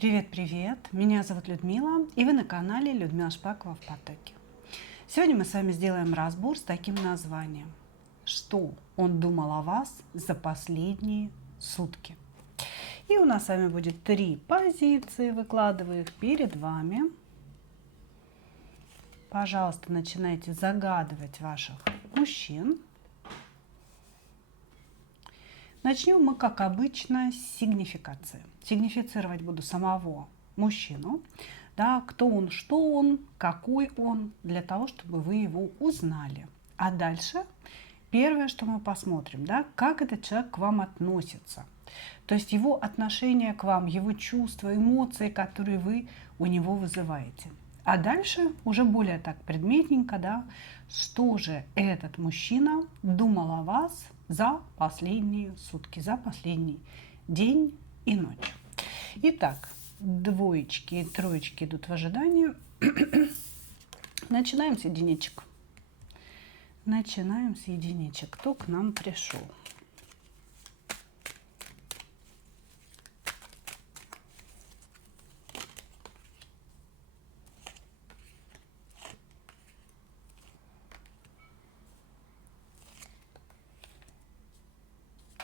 Привет-привет! Меня зовут Людмила, и вы на канале Людмила Шпакова в потоке. Сегодня мы с вами сделаем разбор с таким названием: «Что он думал о вас за последние сутки?». И у нас с вами будет 3 позиции, выкладываю их перед вами. Пожалуйста, начинайте загадывать ваших мужчин. Начнем мы, как обычно, с сигнификации. Сигнифицировать буду самого мужчину, да, кто он, что он, какой он, для того, чтобы вы его узнали. А дальше первое, что мы посмотрим, да, как этот человек к вам относится. То есть его отношение к вам, его чувства, эмоции, которые вы у него вызываете. А дальше уже более так предметненько, да, что же этот мужчина думал о вас за последние сутки, за последний день и ночь. Итак, двоечки и троечки идут в ожидании. Начинаем с единичек. Начинаем с единичек. Кто к нам пришел?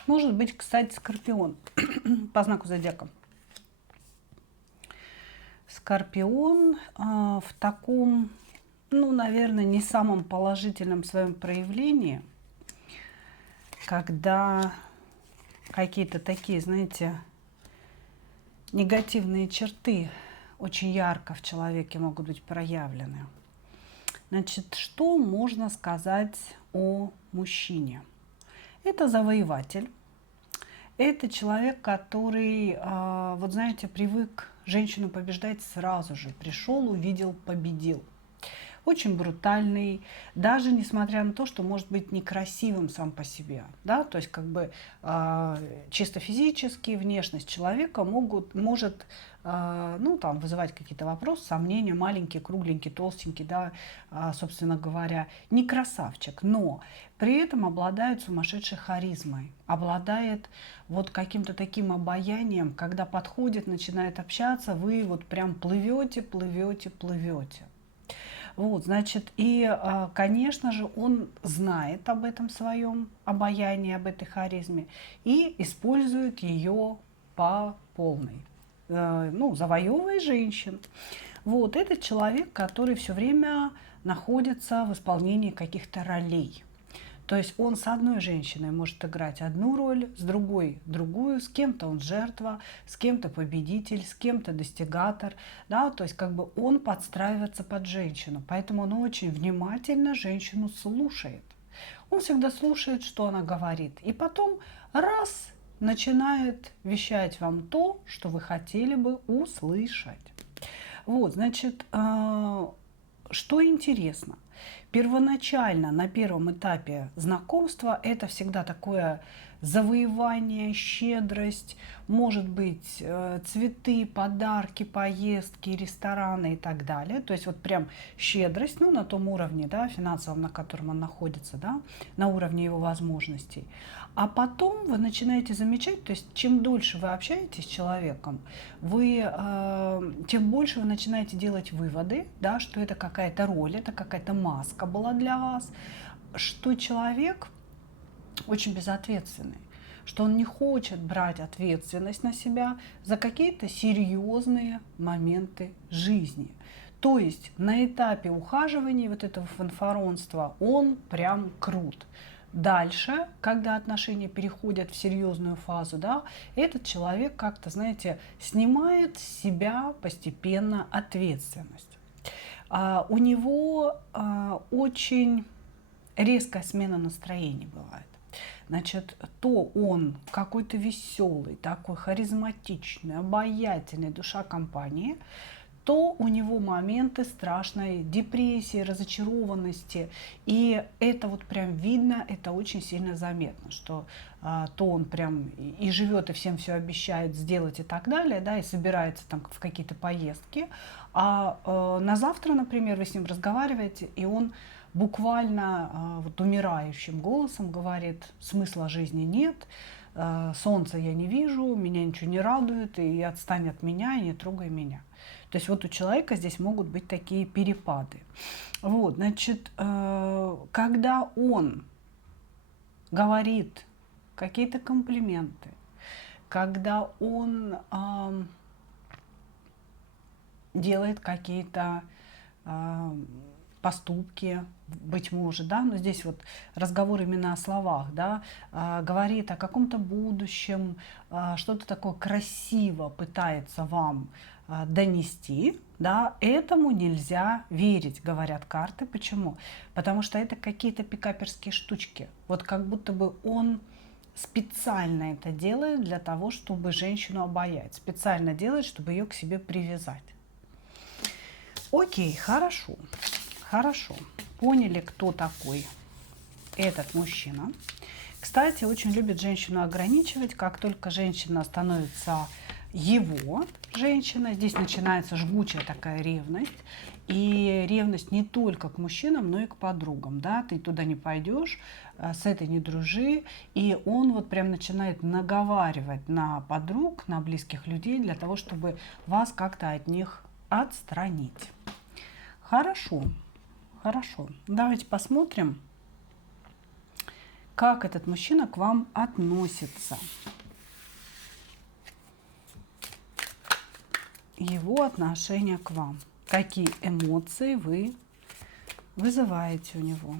Может быть, кстати, Скорпион по знаку зодиака. Скорпион в таком, ну, наверное, не самом положительном своем проявлении, когда какие-то такие, знаете, негативные черты очень ярко в человеке могут быть проявлены. Значит, что можно сказать о мужчине? Это завоеватель. Это человек, который, вот знаете, привык женщину побеждать сразу же. Пришел, увидел, победил. Очень брутальный, даже несмотря на то, что может быть некрасивым сам по себе. Да? То есть как бы чисто физически внешность человека может ну, там, вызывать какие-то вопросы, сомнения, маленький, кругленький, толстенький, да, собственно говоря, не красавчик, но при этом обладает сумасшедшей харизмой, обладает вот каким-то таким обаянием, когда подходит, начинает общаться, вы вот прям плывете, плывете, плывете. Вот, значит, и, конечно же, он знает об этом своем обаянии, об этой харизме и использует ее по полной, ну, завоевывая женщин. Вот, это человек, который все время находится в исполнении каких-то ролей. То есть он с одной женщиной может играть одну роль, с другой другую, с кем-то он жертва, с кем-то победитель, с кем-то достигатор, да, то есть как бы он подстраивается под женщину, поэтому он очень внимательно женщину слушает. Он всегда слушает, что она говорит, и потом раз начинает вещать вам то, что вы хотели бы услышать. Вот, значит, что интересно, первоначально на первом этапе знакомства это всегда такое завоевание, щедрость, может быть, цветы, подарки, поездки, рестораны и так далее. То есть вот прям щедрость, ну, на том уровне, да, финансовом, на котором он находится, да, на уровне его возможностей. А потом вы начинаете замечать, то есть чем дольше вы общаетесь с человеком, тем больше вы начинаете делать выводы, да, что это какая-то роль, это какая-то маска была для вас, что человек очень безответственный, что он не хочет брать ответственность на себя за какие-то серьезные моменты жизни. То есть на этапе ухаживания вот этого фанфаронства он прям крут. Дальше, когда отношения переходят в серьезную фазу, да, этот человек как-то, знаете, снимает с себя постепенно ответственность. У него очень резкая смена настроения бывает. Значит, то он какой-то веселый, такой харизматичный, обаятельный, душа компании, то у него моменты страшной депрессии, разочарованности. И это вот прям видно, это очень сильно заметно, что то он прям и живет, и всем все обещает сделать и так далее, да, и собирается там в какие-то поездки. А на завтра, например, вы с ним разговариваете, и он буквально вот умирающим голосом говорит: смысла жизни нет, солнца я не вижу, меня ничего не радует, и отстань от меня, и не трогай меня. То есть вот у человека здесь могут быть такие перепады. Вот, значит, когда он говорит какие-то комплименты, когда он делает какие-то поступки, быть может, да, но здесь вот разговор именно о словах, да, говорит о каком-то будущем, что-то такое красиво пытается вам донести, да, этому нельзя верить, говорят карты. Почему? Потому что это какие-то пикаперские штучки. Вот как будто бы он специально это делает для того, чтобы женщину обаять, специально делает, чтобы ее к себе привязать. Окей, хорошо, хорошо. Поняли, кто такой этот мужчина. Кстати, очень любит женщину ограничивать. Как только женщина становится его женщиной, здесь начинается жгучая такая ревность. И ревность не только к мужчинам, но и к подругам. Да? Ты туда не пойдешь, с этой не дружи. И он вот прям начинает наговаривать на подруг, на близких людей, для того, чтобы вас как-то от них отстранить. Хорошо, хорошо. Давайте посмотрим, как этот мужчина к вам относится. Его отношение к вам. Какие эмоции вы вызываете у него.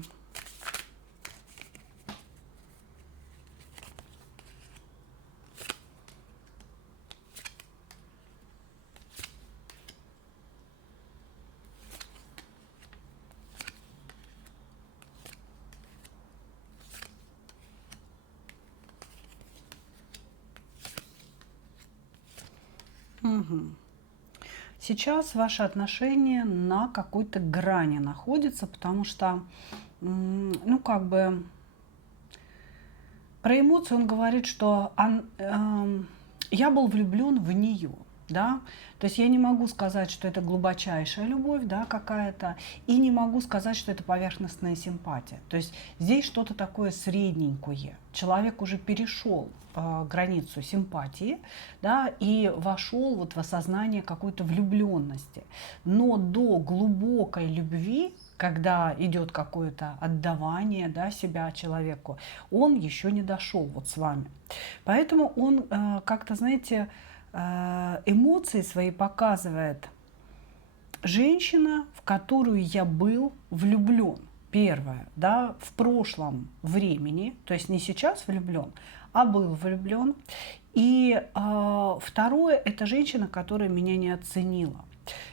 Угу. Сейчас ваши отношения на какой-то грани находятся, потому что, ну, как бы, про эмоции он говорит, что я был влюблен в нее. Да? То есть я не могу сказать, что это глубочайшая любовь, да, какая-то, и не могу сказать, что это поверхностная симпатия. То есть здесь что-то такое средненькое. Человек уже перешел границу симпатии, да, и вошел вот в осознание какой-то влюбленности. Но до глубокой любви, когда идет какое-то отдавание, да, себя человеку, он еще не дошел вот с вами. Поэтому он как-то, знаете, эмоции свои показывает женщина, в которую я был влюблен. Первое, да, в прошлом времени, то есть не сейчас влюблен, а был влюблен. И второе, это женщина, которая меня не оценила.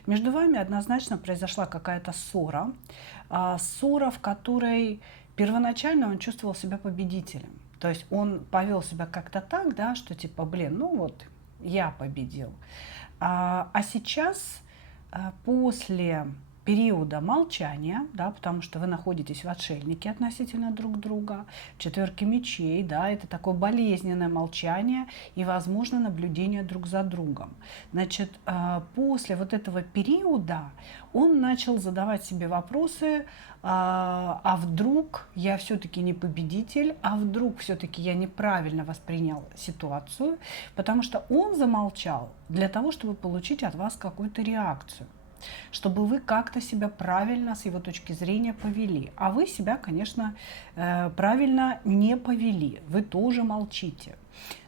Между вами однозначно произошла какая-то ссора, ссора, в которой первоначально он чувствовал себя победителем. То есть он повел себя как-то так, да, что типа, блин, ну вот я победил. А сейчас, после периода молчания, да, потому что вы находитесь в отшельнике относительно друг друга, в четверке мечей, да, это такое болезненное молчание и, возможно, наблюдение друг за другом. Значит, после вот этого периода он начал задавать себе вопросы, а вдруг я все-таки не победитель, а вдруг все-таки я неправильно воспринял ситуацию, потому что он замолчал для того, чтобы получить от вас какую-то реакцию, чтобы вы как-то себя правильно с его точки зрения повели. А вы себя, конечно, правильно не повели. Вы тоже молчите.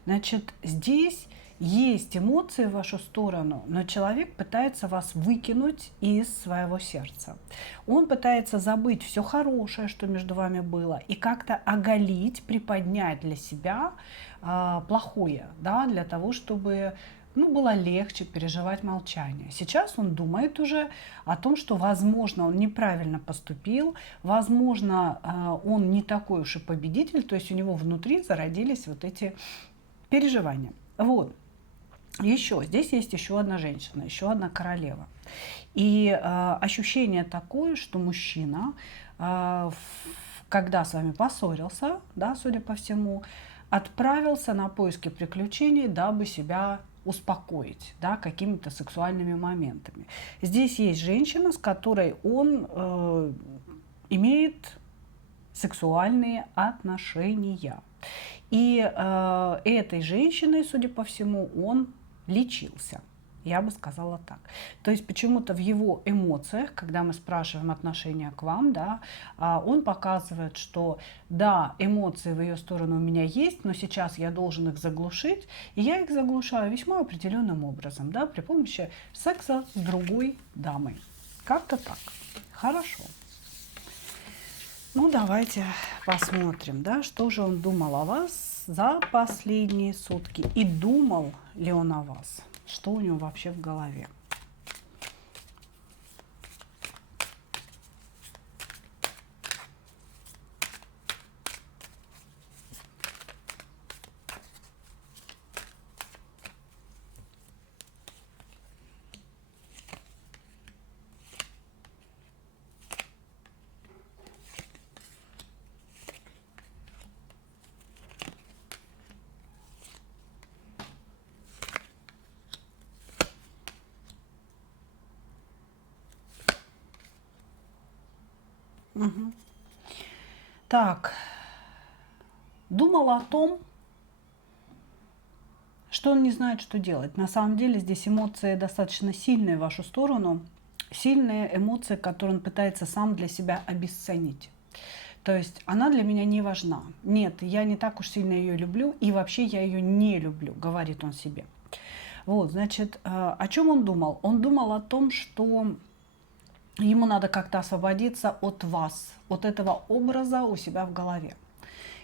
Значит, здесь есть эмоции в вашу сторону, но человек пытается вас выкинуть из своего сердца. Он пытается забыть все хорошее, что между вами было, и как-то оголить, приподнять для себя плохое, да, для того, чтобы было легче переживать молчание. Сейчас он думает уже о том, что, возможно, он неправильно поступил, возможно, он не такой уж и победитель, то есть у него внутри зародились вот эти переживания. Вот. Еще, здесь есть еще одна женщина, еще одна королева. И ощущение такое, что мужчина, когда с вами поссорился, да, судя по всему, отправился на поиски приключений, дабы себя успокоить, да, какими-то сексуальными моментами. Здесь есть женщина, с которой он имеет сексуальные отношения. И этой женщиной, судя по всему, он лечился. Я бы сказала так. То есть почему-то в его эмоциях, когда мы спрашиваем отношение к вам, да, он показывает, что да, эмоции в ее сторону у меня есть, но сейчас я должен их заглушить, и я их заглушаю весьма определенным образом, да, при помощи секса с другой дамой. Как-то так. Хорошо. Ну, давайте посмотрим, да, что же он думал о вас за последние сутки. И думал ли он о вас? Что у него вообще в голове? Угу. Так, думала о том, что он не знает, что делать. На самом деле здесь эмоции достаточно сильные в вашу сторону. Сильные эмоции, которые он пытается сам для себя обесценить. То есть она для меня не важна. Нет, я не так уж сильно ее люблю, и вообще я ее не люблю, говорит он себе. Вот, значит, о чем он думал? Он думал о том, что ему надо как-то освободиться от вас, от этого образа у себя в голове.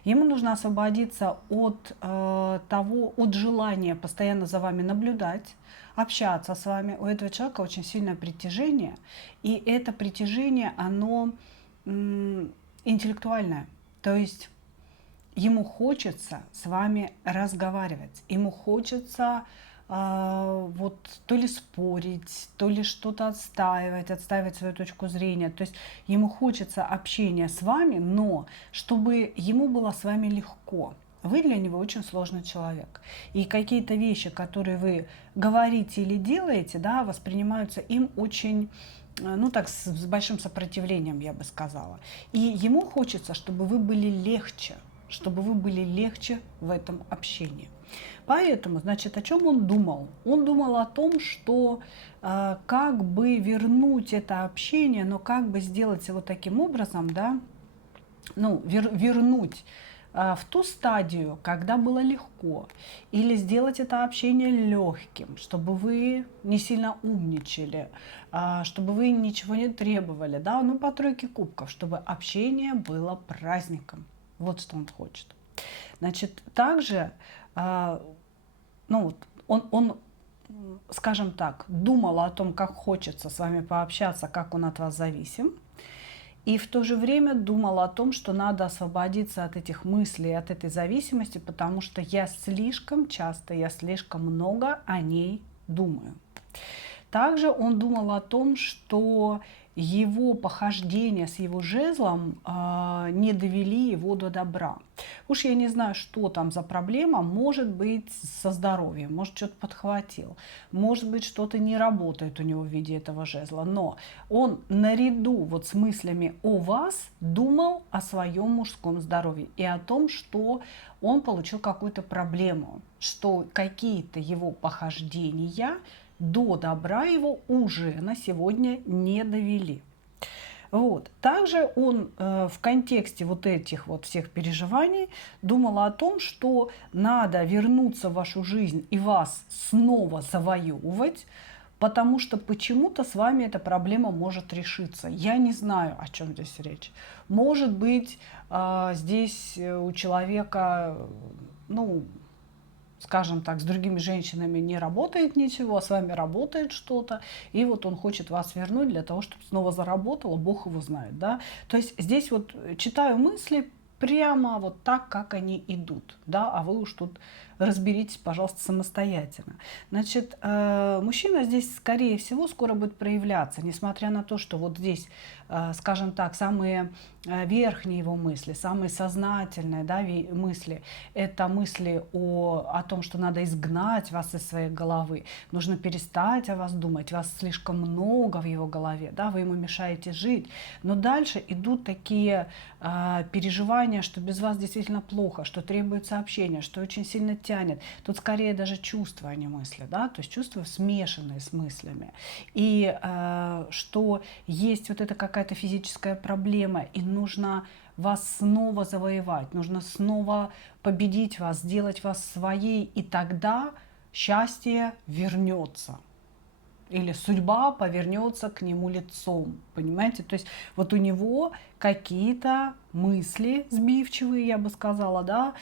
Ему нужно освободиться от от желания постоянно за вами наблюдать, общаться с вами. У этого человека очень сильное притяжение, и это притяжение, оно интеллектуальное. То есть ему хочется с вами разговаривать, ему хочется вот то ли спорить, то ли что-то отстаивать свою точку зрения. То есть ему хочется общения с вами, но чтобы ему было с вами легко. Вы для него очень сложный человек. И какие-то вещи, которые вы говорите или делаете, да, воспринимаются им очень, ну так, с большим сопротивлением, я бы сказала. И ему хочется, чтобы вы были легче, в этом общении. Поэтому, значит, о чем он думал? Он думал о том, что как бы вернуть это общение, но как бы сделать его таким образом, да, ну, вернуть в ту стадию, когда было легко, или сделать это общение легким, чтобы вы не сильно умничали, чтобы вы ничего не требовали, да, ну, по тройке кубков, чтобы общение было праздником. Вот что он хочет. Значит, также, ну, он, скажем так, думал о том, как хочется с вами пообщаться, как он от вас зависим. И в то же время думал о том, что надо освободиться от этих мыслей, от этой зависимости, потому что я слишком часто, я слишком много о ней думаю. Также он думал о том, что его похождения с его жезлом не довели его до добра. Уж я не знаю, что там за проблема, может быть со здоровьем, может что-то подхватил, может быть что-то не работает у него в виде этого жезла, но он наряду вот с мыслями о вас думал о своем мужском здоровье и о том, что он получил какую-то проблему, что какие-то его похождения до добра его уже на сегодня не довели. Вот. Также он в контексте вот этих вот всех переживаний думал о том, что надо вернуться в вашу жизнь и вас снова завоевывать, потому что почему-то с вами эта проблема может решиться. Я не знаю, о чем здесь речь. Может быть, здесь у человека, ну, скажем так, с другими женщинами не работает ничего, а с вами работает что-то, и вот он хочет вас вернуть для того, чтобы снова заработало, Бог его знает, да. То есть здесь вот читаю мысли прямо вот так, как они идут, да, а вы уж тут разберитесь, пожалуйста, самостоятельно. Значит, мужчина здесь, скорее всего, скоро будет проявляться, несмотря на то, что вот здесь, скажем так, самые верхние его мысли, самые сознательные, да, мысли, это мысли о том, что надо изгнать вас из своей головы, нужно перестать о вас думать, вас слишком много в его голове, да, вы ему мешаете жить. Но дальше идут такие переживания, что без вас действительно плохо, что требуется общение, что очень сильно тянет. Тут скорее даже чувства, а не мысли, да, то есть чувства смешанные с мыслями. И что есть вот эта какая-то физическая проблема, и нужно вас снова завоевать, нужно снова победить вас, сделать вас своей, и тогда счастье вернется. Или судьба повернется к нему лицом, понимаете? То есть вот у него какие-то мысли сбивчивые, я бы сказала, да,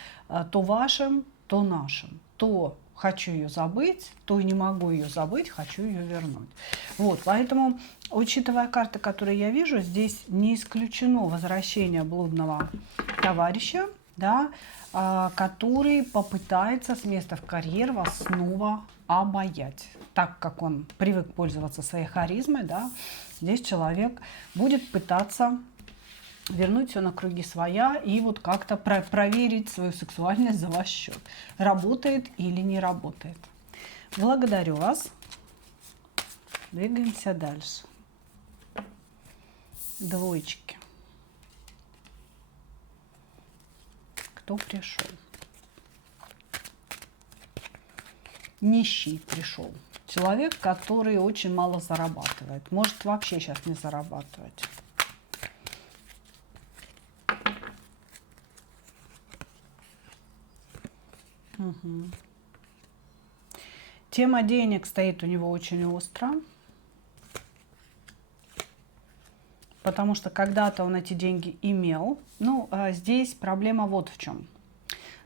то вашим, то нашим. То хочу ее забыть, то не могу ее забыть, хочу ее вернуть. Вот, поэтому, учитывая карты, которые я вижу, здесь не исключено возвращение блудного товарища, да, который попытается с места в карьер вас снова обаять. Так как он привык пользоваться своей харизмой, да, здесь человек будет пытаться вернуть все на круги своя и вот как-то проверить свою сексуальность за ваш счет. Работает или не работает. Благодарю вас. Двигаемся дальше. Двоечки. Кто пришел? Нищий пришел. Человек, который очень мало зарабатывает. Может вообще сейчас не зарабатывать. Угу. Тема денег стоит у него очень остро. Потому что когда-то он эти деньги имел. Ну, здесь проблема вот в чем.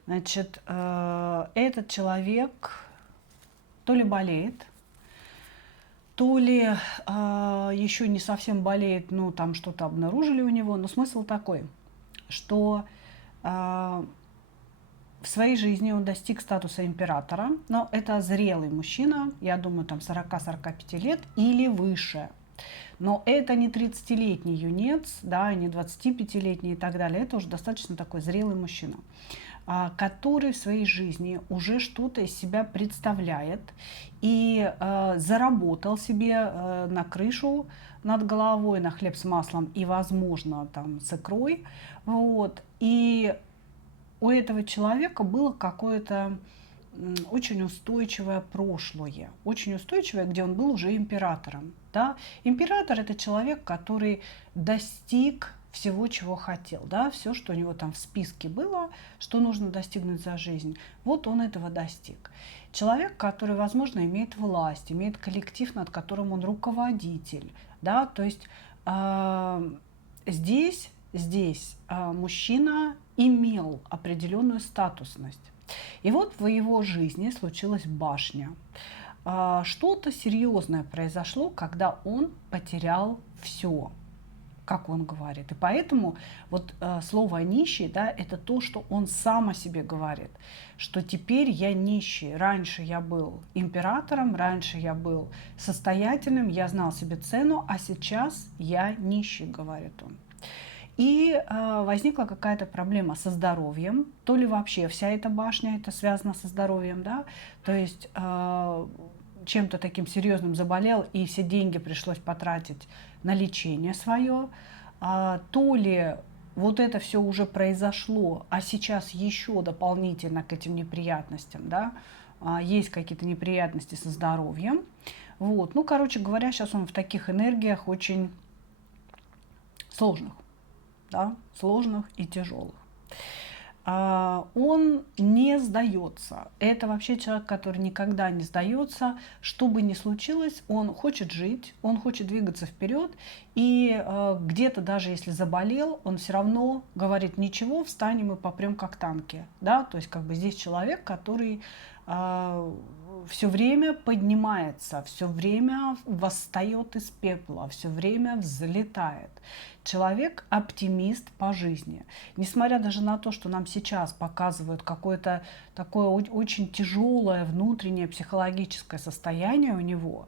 Значит, этот человек то ли болеет, то ли еще не совсем болеет, но там что-то обнаружили у него. Но смысл такой, что в своей жизни он достиг статуса императора, но это зрелый мужчина, я думаю, там 40-45 лет или выше. Но это не 30-летний юнец, да, не 25-летний и так далее. Это уже достаточно такой зрелый мужчина, который в своей жизни уже что-то из себя представляет и заработал себе на крышу над головой, на хлеб с маслом и, возможно, там с икрой. Вот. И у этого человека было какое-то очень устойчивое прошлое, очень устойчивое, где он был уже императором. Да? Император – это человек, который достиг всего, чего хотел, да, все, что у него там в списке было, что нужно достигнуть за жизнь, вот он этого достиг. Человек, который, возможно, имеет власть, имеет коллектив, над которым он руководитель, да, то есть здесь мужчина имел определенную статусность. И вот в его жизни случилась башня. Что-то серьезное произошло, когда он потерял все, как он говорит. И поэтому вот слово «нищий», да, это то, что он сам о себе говорит, что теперь я нищий. Раньше я был императором, раньше я был состоятельным, я знал себе цену, а сейчас я нищий, говорит он. И возникла какая-то проблема со здоровьем, то ли вообще вся эта башня это связано со здоровьем, да, то есть чем-то таким серьезным заболел, и все деньги пришлось потратить на лечение свое, то ли вот это все уже произошло, а сейчас еще дополнительно к этим неприятностям, да, есть какие-то неприятности со здоровьем. Вот. Ну, короче говоря, сейчас он в таких энергиях очень сложных. Да, сложных и тяжелых. Он не сдается. Это вообще человек, который никогда не сдается. Что бы ни случилось, он хочет жить, он хочет двигаться вперед. И где-то даже если заболел, он все равно говорит: ничего, встанем и попрем как танки. Да? То есть как бы здесь человек, который все время поднимается, все время восстает из пепла, все время взлетает. Человек оптимист по жизни. Несмотря даже на то, что нам сейчас показывают какое-то такое очень тяжелое внутреннее психологическое состояние у него,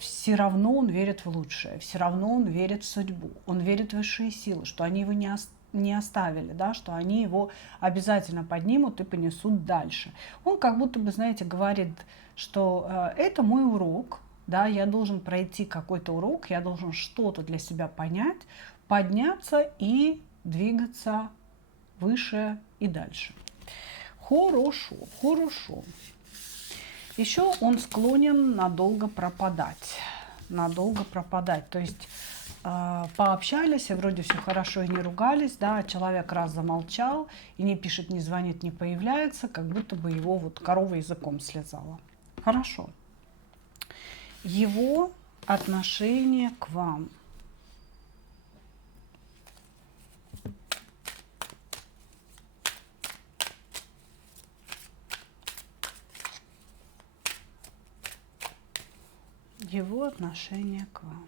все равно он верит в лучшее, все равно он верит в судьбу, он верит в высшие силы, что они его не оставили, да, что они его обязательно поднимут и понесут дальше. Он как будто бы, знаете, говорит, что это мой урок, да, я должен пройти какой-то урок, я должен что-то для себя понять, подняться и двигаться выше и дальше. Хорошо, хорошо. Еще он склонен надолго пропадать. Надолго пропадать. То есть пообщались, и вроде все хорошо, и не ругались, да, человек раз замолчал, и не пишет, не звонит, не появляется, как будто бы его вот корова языком слезала. Хорошо. Его отношение к вам. Его отношение к вам.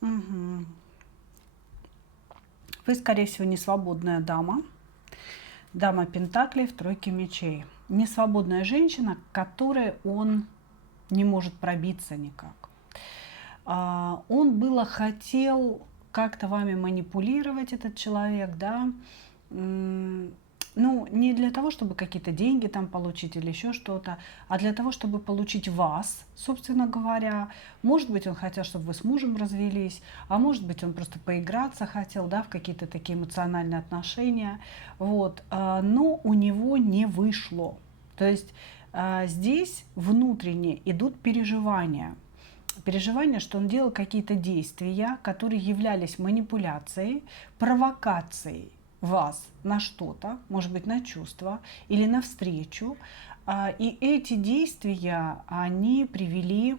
Угу. Вы, скорее всего, не свободная дама. Дама Пентаклей в тройке мечей. Несвободная женщина, к которой он не может пробиться никак. Он было хотел как-то вами манипулировать, этот человек, да, ну, не для того, чтобы какие-то деньги там получить или еще что-то, а для того, чтобы получить вас, собственно говоря. Может быть, он хотел, чтобы вы с мужем развелись, а может быть, он просто поиграться хотел, да, в какие-то такие эмоциональные отношения. Вот. Но у него не вышло. То есть здесь внутренне идут переживания. Переживание, что он делал какие-то действия, которые являлись манипуляцией, провокацией вас на что-то, может быть, на чувство или на встречу. И эти действия, они привели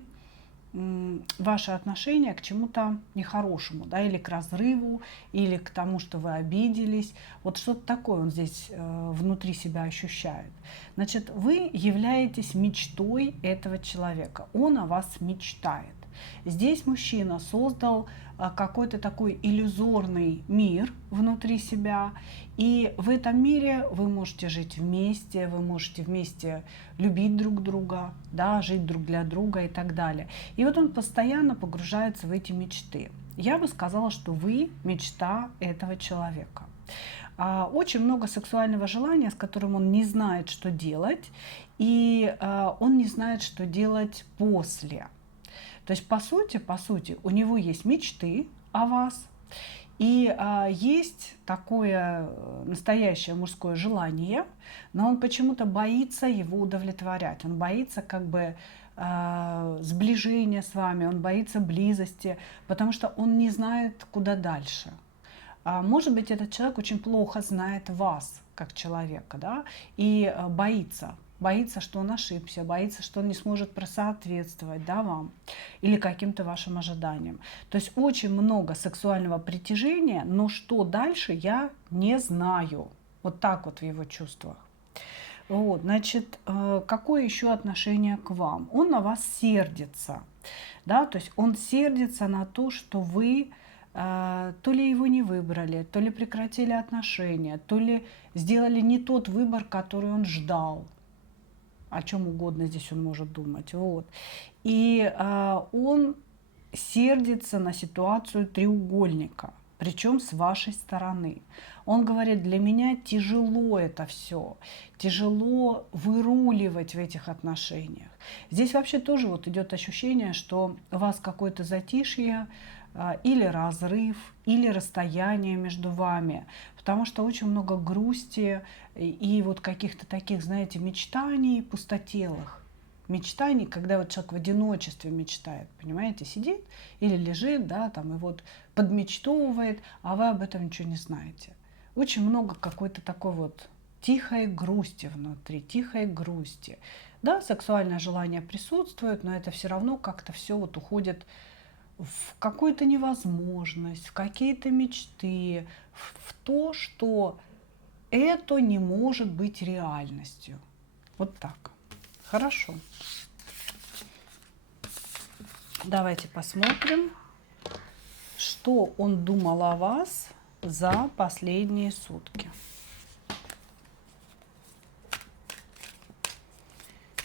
ваши отношения к чему-то нехорошему, да, или к разрыву, или к тому, что вы обиделись. Вот что-то такое он здесь внутри себя ощущает. Значит, вы являетесь мечтой этого человека. Он о вас мечтает. Здесь мужчина создал какой-то такой иллюзорный мир внутри себя, и в этом мире вы можете жить вместе, вы можете вместе любить друг друга, да, жить друг для друга и так далее. И вот он постоянно погружается в эти мечты. Я бы сказала, что вы мечта этого человека. Очень много сексуального желания, с которым он не знает, что делать, и он не знает, что делать после. То есть, по сути, у него есть мечты о вас, и есть такое настоящее мужское желание, но он почему-то боится его удовлетворять. Он боится как бы сближения с вами, он боится близости, потому что он не знает, куда дальше. Может быть, этот человек очень плохо знает вас как человека, да, и боится, что он ошибся, боится, что он не сможет просоответствовать, да, вам или каким-то вашим ожиданиям. То есть очень много сексуального притяжения, но что дальше, я не знаю. Вот так вот в его чувствах. Вот, значит, какое еще отношение к вам? Он на вас сердится, да, то есть он сердится на то, что вы то ли его не выбрали, то ли прекратили отношения, то ли сделали не тот выбор, который он ждал. О чем угодно здесь он может думать. Вот. И он сердится на ситуацию треугольника, причем с вашей стороны. Он говорит, для меня тяжело это все, тяжело выруливать в этих отношениях. Здесь вообще тоже вот идет ощущение, что у вас какое-то затишье, или разрыв, или расстояние между вами, потому что очень много грусти и вот каких-то таких, знаете, мечтаний пустотелых. Мечтаний, когда вот человек в одиночестве мечтает, понимаете, сидит или лежит, да, там и вот подмечтовывает, а вы об этом ничего не знаете. Очень много какой-то такой вот тихой грусти внутри, тихой грусти. Да, сексуальное желание присутствует, но это все равно как-то все вот уходит в какую-то невозможность, в какие-то мечты, в то, что это не может быть реальностью. Вот так. Хорошо. Давайте посмотрим, что он думал о вас за последние сутки.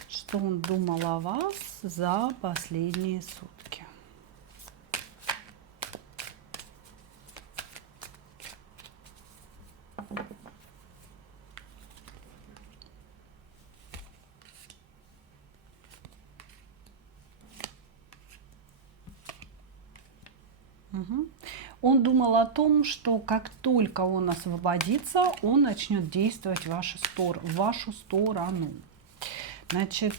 Что он думал о вас за последние сутки. Угу. Он думал о том, что как только он освободится, он начнет действовать в вашу сторону. Значит,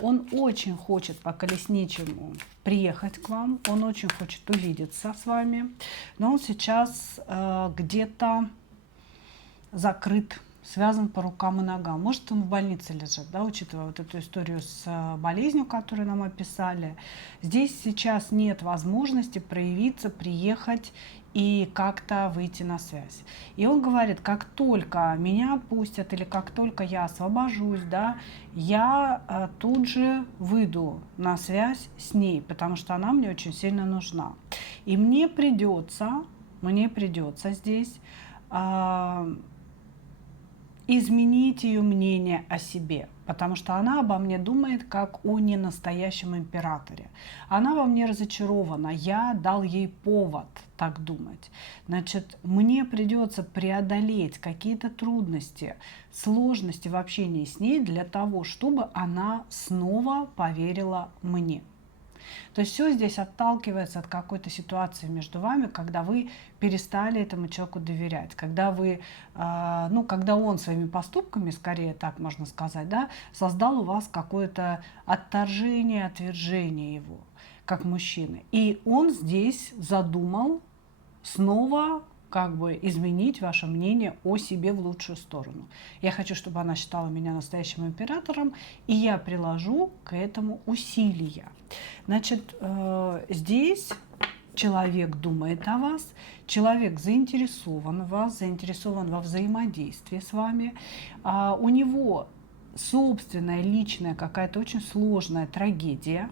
он очень хочет по колесничему приехать к вам, он очень хочет увидеться с вами, но он сейчас где-то закрыт, связан по рукам и ногам. Может, он в больнице лежит, да, учитывая вот эту историю с болезнью, которую нам описали. Здесь сейчас нет возможности проявиться, приехать и как-то выйти на связь. И он говорит, как только меня отпустят или как только я освобожусь, да, я тут же выйду на связь с ней, потому что она мне очень сильно нужна. И мне придется здесь изменить ее мнение о себе, потому что она обо мне думает как о ненастоящем императоре. Она во мне разочарована, я дал ей повод так думать. Значит, мне придется преодолеть какие-то трудности, сложности в общении с ней для того, чтобы она снова поверила мне. То есть все здесь отталкивается от какой-то ситуации между вами, когда вы перестали этому человеку доверять, когда вы, когда он своими поступками, скорее так можно сказать, да, создал у вас какое-то отторжение, отвержение его, как мужчины. И он здесь задумал снова как бы изменить ваше мнение о себе в лучшую сторону. Я хочу, чтобы она считала меня настоящим императором, и я приложу к этому усилия. Значит, здесь человек думает о вас, человек заинтересован в вас, заинтересован во взаимодействии с вами. У него собственная, личная какая-то очень сложная трагедия.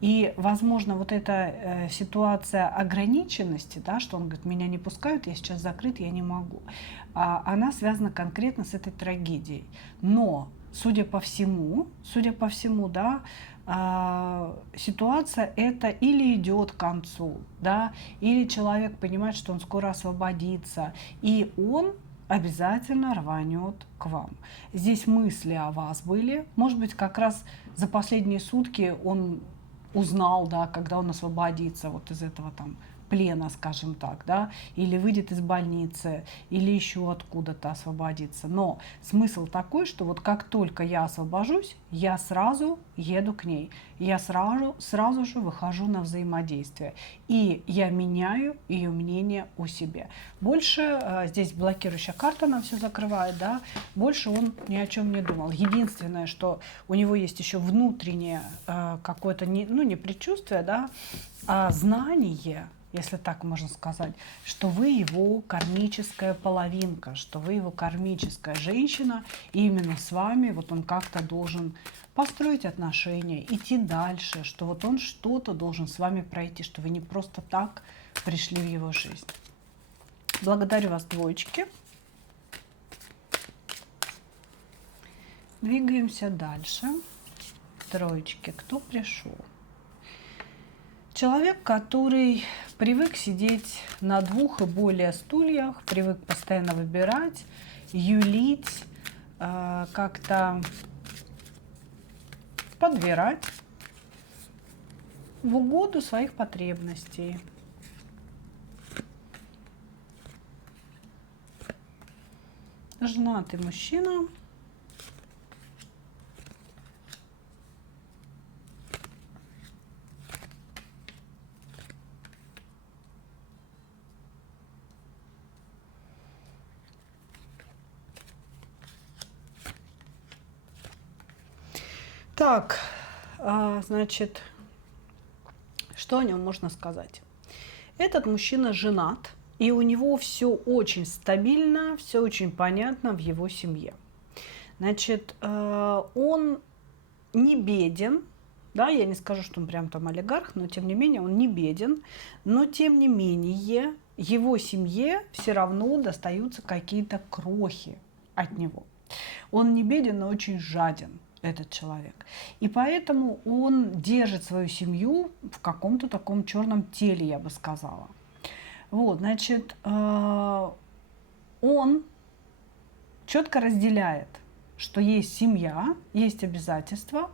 И, возможно, вот эта ситуация ограниченности, да, что он говорит, меня не пускают, я сейчас закрыт, я не могу, она связана конкретно с этой трагедией. Но, судя по всему, да, ситуация эта или идет к концу, да, или человек понимает, что он скоро освободится, и он обязательно рванет к вам. Здесь мысли о вас были, может быть, как раз за последние сутки он узнал, да, когда он освободится вот из этого там плена, скажем так, да, или выйдет из больницы, или еще откуда-то освободится. Но смысл такой, что вот как только я освобожусь, я сразу еду к ней, я сразу же выхожу на взаимодействие, и я меняю ее мнение о себе. Больше здесь блокирующая карта нам все закрывает, да, больше он ни о чем не думал. Единственное, что у него есть еще внутреннее какое-то, не предчувствие, да, а знание, если так можно сказать, что вы его кармическая половинка, что вы его кармическая женщина, и именно с вами вот он как-то должен построить отношения, идти дальше, что вот он что-то должен с вами пройти, что вы не просто так пришли в его жизнь. Благодарю вас, двоечки. Двигаемся дальше. Троечки. Кто пришел? Человек, который привык сидеть на 2 и более стульях, привык постоянно выбирать, юлить, как-то подбирать в угоду своих потребностей. Женатый мужчина. Так, значит, что о нем можно сказать? Этот мужчина женат, и у него все очень стабильно, все очень понятно в его семье. Значит, он не беден, да, я не скажу, что он прям там олигарх, но тем не менее он не беден, но тем не менее его семье все равно достаются какие-то крохи от него. Он не беден, но очень жаден, этот человек. И поэтому он держит свою семью в каком-то таком черном теле, я бы сказала. Вот, значит, он четко разделяет, что есть семья, есть обязательства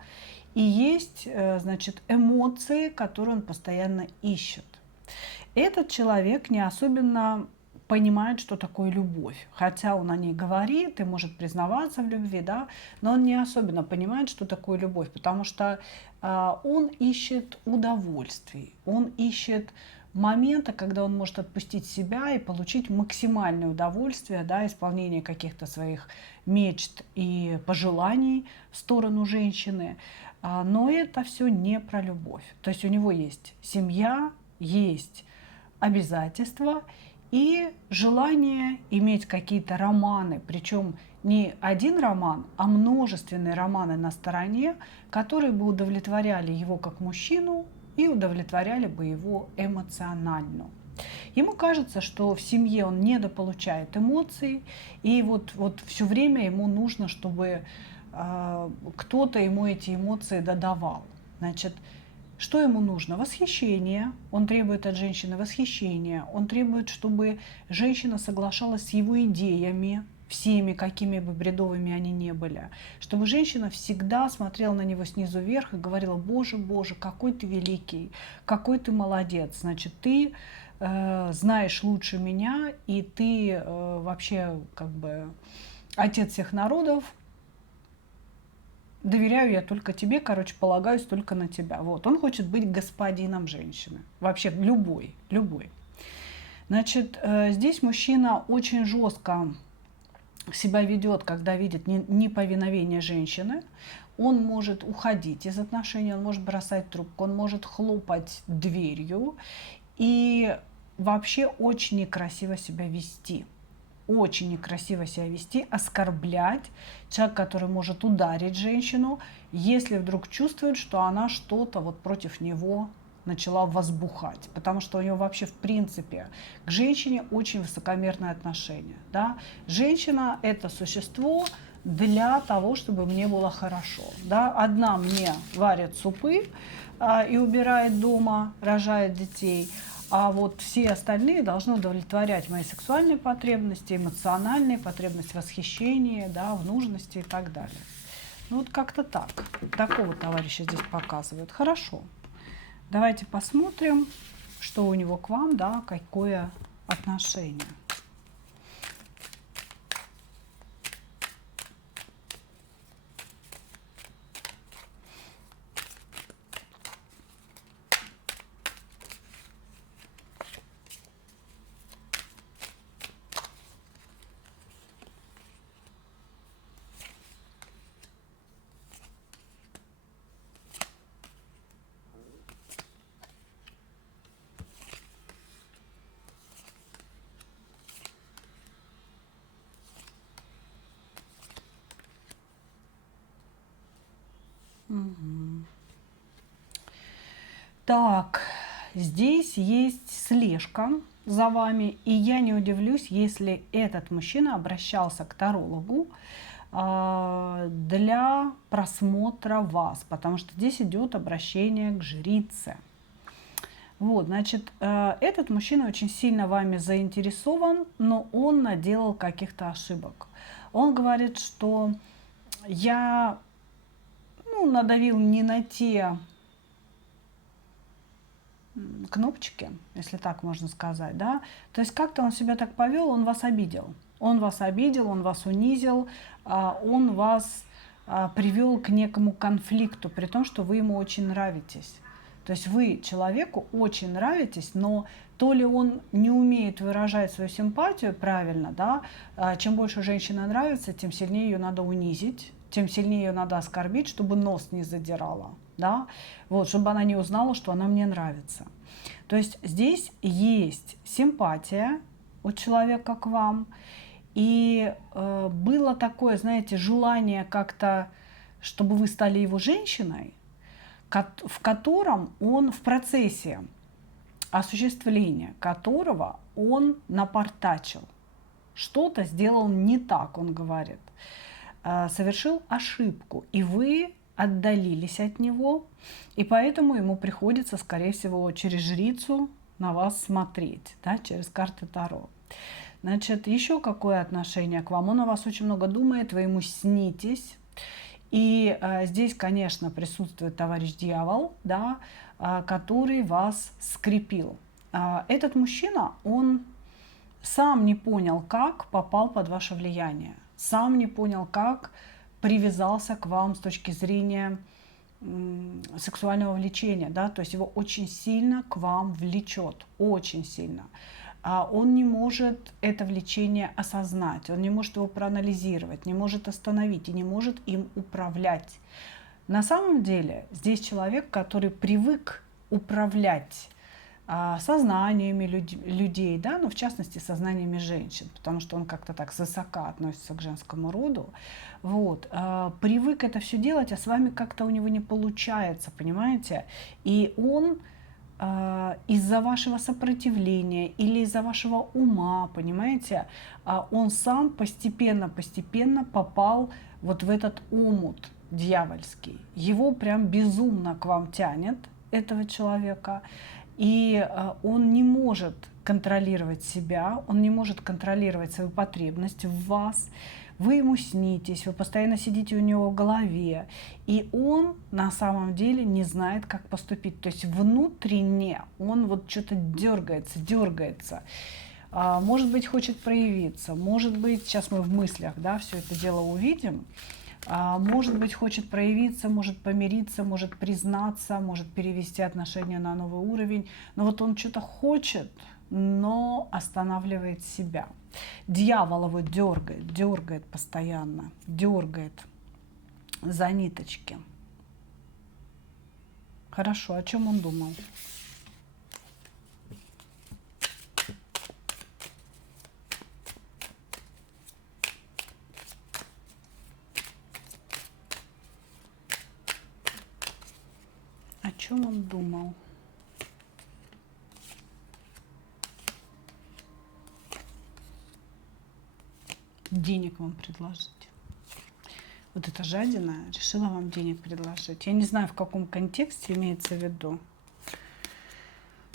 и есть, значит, эмоции, которые он постоянно ищет. Этот человек не особенно понимает, что такое любовь. Хотя он о ней говорит и может признаваться в любви, да, но он не особенно понимает, что такое любовь, потому что он ищет удовольствий, он ищет момента, когда он может отпустить себя и получить максимальное удовольствие, да, исполнение каких-то своих мечт и пожеланий в сторону женщины. Но это все не про любовь. То есть у него есть семья, есть обязательства и желание иметь какие-то романы, причем не один роман, а множественные романы на стороне, которые бы удовлетворяли его как мужчину и удовлетворяли бы его эмоционально. Ему кажется, что в семье он недополучает эмоций, и вот все время ему нужно, чтобы кто-то ему эти эмоции додавал. Значит, что ему нужно? Восхищение. Он требует от женщины восхищения. Он требует, чтобы женщина соглашалась с его идеями, всеми, какими бы бредовыми они ни были. Чтобы женщина всегда смотрела на него снизу вверх и говорила: Боже, Боже, какой ты великий, какой ты молодец. Значит, ты знаешь лучше меня, и ты вообще как бы отец всех народов. Доверяю я только тебе, короче, полагаюсь только на тебя. Вот, он хочет быть господином женщины. Вообще любой, любой. Значит, здесь мужчина очень жестко себя ведет, когда видит неповиновение женщины. Он может уходить из отношений, он может бросать трубку, он может хлопать дверью и вообще очень некрасиво себя вести. Очень некрасиво себя вести, оскорблять. Человек, который может ударить женщину, если вдруг чувствует, что она что-то вот против него начала возбухать. Потому что у него вообще в принципе к женщине очень высокомерное отношение. Да? Женщина – это существо для того, чтобы мне было хорошо. Да? Одна мне варит супы и убирает дома, рожает детей, а вот все остальные должны удовлетворять мои сексуальные потребности, эмоциональные потребности, восхищения, да, в нужности и так далее. Ну вот как-то так. Такого товарища здесь показывают. Хорошо. Давайте посмотрим, что у него к вам, да, какое отношение. Угу. Так, здесь есть слежка за вами, и я не удивлюсь, если этот мужчина обращался к тарологу для просмотра вас, потому что здесь идет обращение к жрице. Вот, значит, этот мужчина очень сильно вами заинтересован, но он наделал каких-то ошибок. Он говорит, что я надавил не на те кнопочки, если так можно сказать, да. То есть как-то он себя так повел, он вас обидел. Он вас обидел, он вас унизил, он вас привел к некому конфликту, при том, что вы ему очень нравитесь. То есть вы человеку очень нравитесь, но то ли он не умеет выражать свою симпатию правильно, да, чем больше женщина нравится, тем сильнее ее надо унизить, тем сильнее ее надо оскорбить, чтобы нос не задирала, да, вот, чтобы она не узнала, что она мне нравится. То есть здесь есть симпатия у человека к вам, и было такое, знаете, желание как-то, чтобы вы стали его женщиной, в котором он в процессе осуществления которого он напортачил. Что-то сделал не так, он говорит. Совершил ошибку, и вы отдалились от него, и поэтому ему приходится, скорее всего, через жрицу на вас смотреть, да, через карты Таро. Значит, еще какое отношение к вам? Он о вас очень много думает, вы ему снитесь. И здесь, конечно, присутствует товарищ дьявол, да, который вас скрепил. Этот мужчина, он сам не понял, как попал под ваше влияние, сам не понял, как привязался к вам с точки зрения сексуального влечения, да, то есть его очень сильно к вам влечет, очень сильно. Он не может это влечение осознать, он не может его проанализировать, не может остановить и не может им управлять. На самом деле здесь человек, который привык управлять сознаниями людей, да, ну, в частности, сознаниями женщин, потому что он как-то так свысока относится к женскому роду, вот, привык это все делать, а с вами как-то у него не получается, понимаете, и он из-за вашего сопротивления или из-за вашего ума, понимаете, он сам постепенно попал вот в этот омут дьявольский. Его прям безумно к вам тянет, этого человека, и он не может контролировать себя, он не может контролировать свою потребность в вас. Вы ему снитесь, вы постоянно сидите у него в голове, и он на самом деле не знает, как поступить. То есть внутренне он вот что-то дергается. Может быть, хочет проявиться, может быть, сейчас мы в мыслях, да, все это дело увидим, может быть, хочет проявиться, может помириться, может признаться, может перевести отношения на новый уровень, но вот он что-то хочет, но останавливает себя. Дьявол его дергает постоянно, дергает за ниточки. Хорошо, о чем он думал? О чем он думал? Денег вам предложить. Вот эта жадина решила вам денег предложить. Я не знаю, в каком контексте имеется в виду.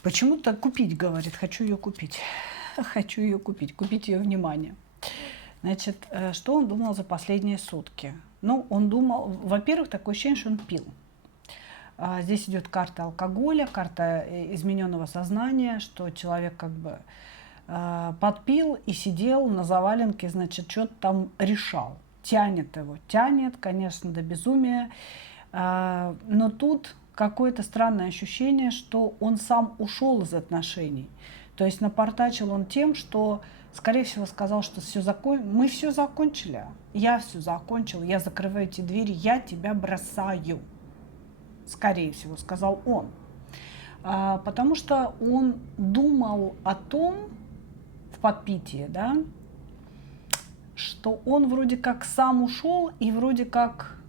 Почему-то купить, говорит, хочу ее купить. Хочу ее купить ее внимание. Значит, что он думал за последние сутки? Ну, он думал, во-первых, такое ощущение, что он пил. Здесь идет карта алкоголя, карта измененного сознания, что человек как бы подпил и сидел на заваленке, значит, что-то там решал. Тянет его, конечно, до безумия. Но тут какое-то странное ощущение, что он сам ушел из отношений. То есть напортачил он тем, что, скорее всего, сказал, что мы все закончили, я все закончил, я закрываю эти двери, я тебя бросаю. Скорее всего, сказал он. Потому что он думал о том, в подпитии, да, что он вроде как сам ушел и вроде как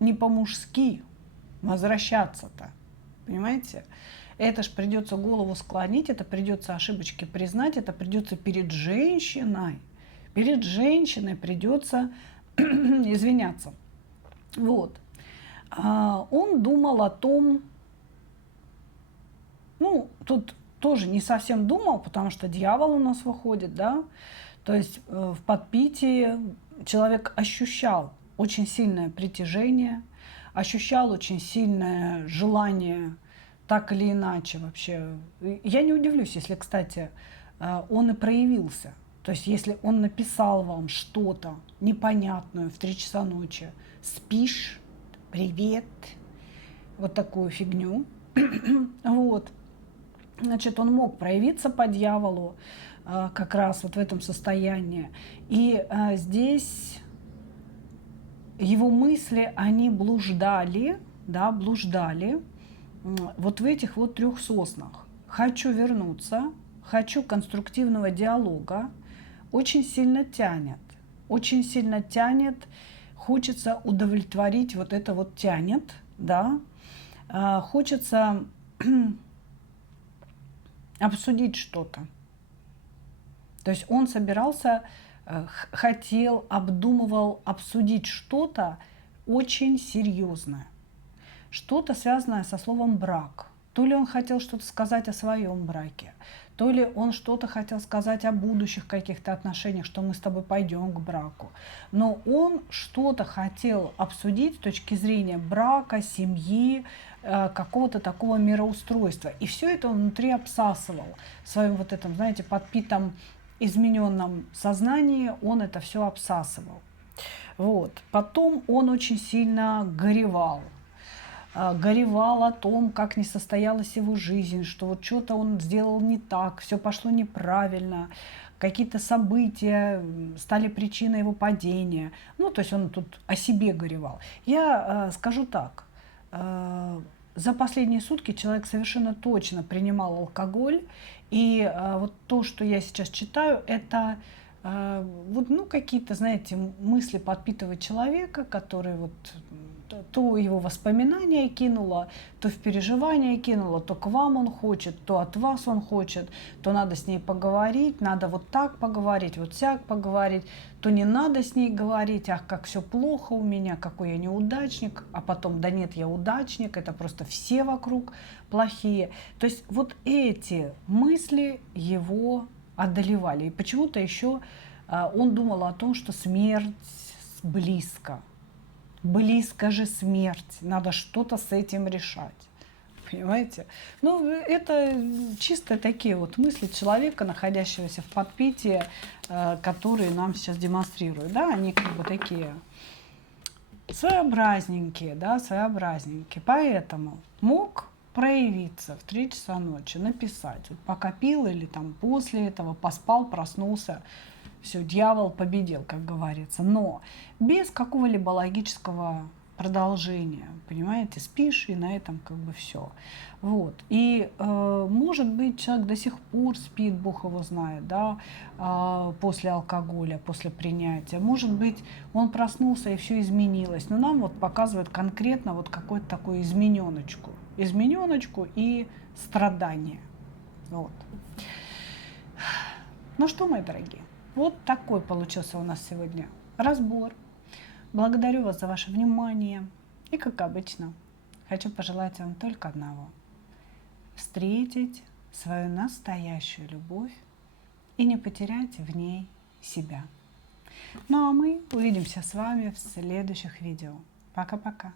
не по-мужски возвращаться-то, понимаете? Это ж придется голову склонить, это придется ошибочки признать, это придется перед женщиной придется извиняться. Вот. Он думал о том, ну, тут тоже не совсем думал, потому что дьявол у нас выходит, да, то есть в подпитии человек ощущал очень сильное притяжение, ощущал очень сильное желание так или иначе вообще. Я не удивлюсь, если, кстати, он и проявился. То есть если он написал вам что-то непонятное в 3 часа ночи, спишь, привет, вот такую фигню, вот, значит, он мог проявиться по дьяволу как раз вот в этом состоянии. И здесь его мысли, они блуждали, да, блуждали вот в этих вот 3 соснах. Хочу вернуться, хочу конструктивного диалога, очень сильно тянет, хочется удовлетворить, вот это вот тянет, да, хочется обсудить что-то. То есть он собирался, хотел, обдумывал обсудить что-то очень серьезное, что-то связанное со словом брак. То ли он хотел что-то сказать о своем браке, то ли он что-то хотел сказать о будущих каких-то отношениях, что мы с тобой пойдем к браку. Но он что-то хотел обсудить с точки зрения брака, семьи, какого-то такого мироустройства. И все это он внутри обсасывал в своем вот этом, знаете, подпитом, измененном сознании, он это все обсасывал. Вот. Потом он очень сильно горевал о том, как не состоялась его жизнь, что вот что-то он сделал не так, все пошло неправильно, какие-то события стали причиной его падения. Ну, то есть он тут о себе горевал. Я скажу так, за последние сутки человек совершенно точно принимал алкоголь, и вот то, что я сейчас читаю, это вот, ну, какие-то, знаете, мысли подпитывать человека, который вот то его воспоминания кинуло, то в переживания кинуло, то к вам он хочет, то от вас он хочет, то надо с ней поговорить, надо вот так поговорить, вот сяк поговорить, то не надо с ней говорить, ах, как все плохо у меня, какой я неудачник, а потом, да нет, я удачник, это просто все вокруг плохие. То есть вот эти мысли его одолевали. И почему-то еще он думал о том, что смерть близко. Близко же смерть. Надо что-то с этим решать. Понимаете? Ну, это чисто такие вот мысли человека, находящегося в подпитии, которые нам сейчас демонстрируют. Да, они как бы такие своеобразненькие, да, своеобразненькие. Поэтому мог проявиться в 3 часа ночи, написать, вот пока пил или там после этого поспал, проснулся, все, дьявол победил, как говорится, но без какого-либо логического продолжения, понимаете, спишь, и на этом как бы все. Вот. И, может быть, человек до сих пор спит, Бог его знает, да, после алкоголя, после принятия. Может быть, он проснулся, и все изменилось. Но нам вот показывают конкретно вот какую-то такую измененочку и страдание. Вот. Ну что, мои дорогие, вот такой получился у нас сегодня разбор. Благодарю вас за ваше внимание. И, как обычно, хочу пожелать вам только одного. Встретить свою настоящую любовь и не потерять в ней себя. Ну а мы увидимся с вами в следующих видео. Пока-пока.